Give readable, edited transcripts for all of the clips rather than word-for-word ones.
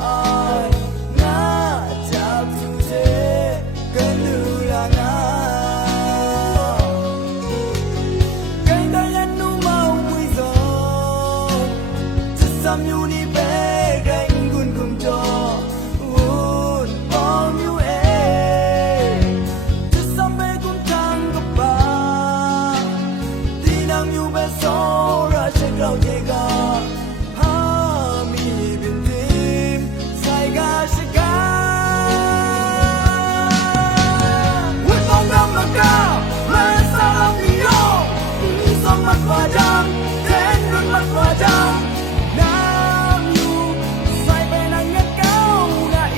ai ngã chạm dù thế cơn lũ là ngã cánh tay anh nu mau mùi gióจะซ้ำอยู่นี่เป็นแรงกุนกุมจอวุ่นปองอยู่เองจะซ้ำไปกุมทางกับป่าที่นั่งอยู่เป็นโซราเช็คเราเจกาPadang, tenun mat padang, nam yu sai penangan kau nai.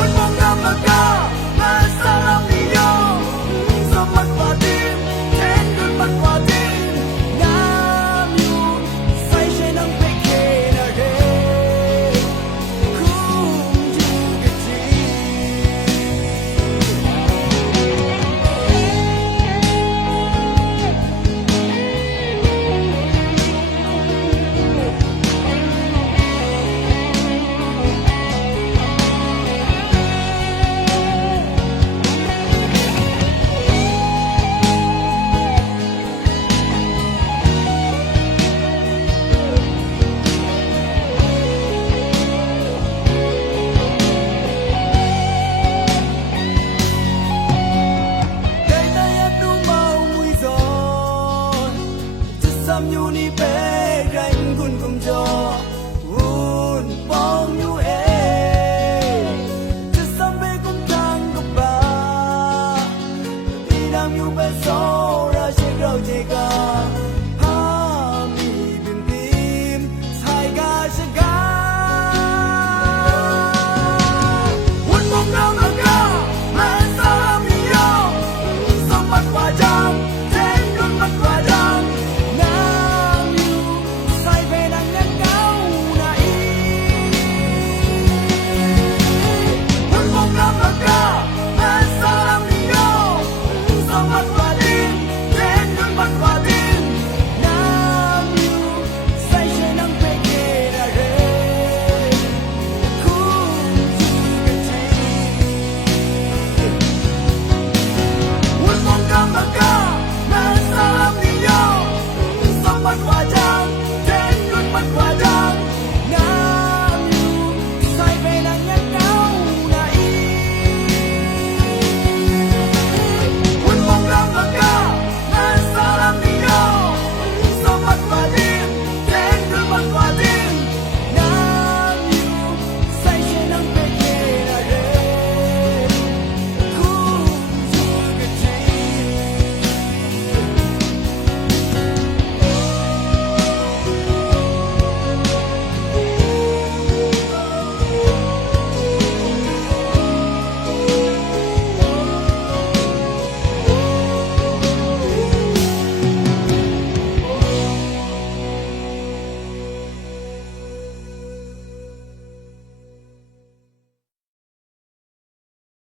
Un mongam maka masalam niyo, samat padin, tenun mat padin, nam yu sai shenang peke na re, kum ju geti. Sam yu ni pe ranh gun kum jo un pong yu eจะซ้ำไปกุมทางกับป่าที่นั่งอยู่เป็นโซราเช็คเราเจกาหามีบินบีมใช้กาชกาวันมองน้ำอากาศแม้สามียอมสมัดว่าจัง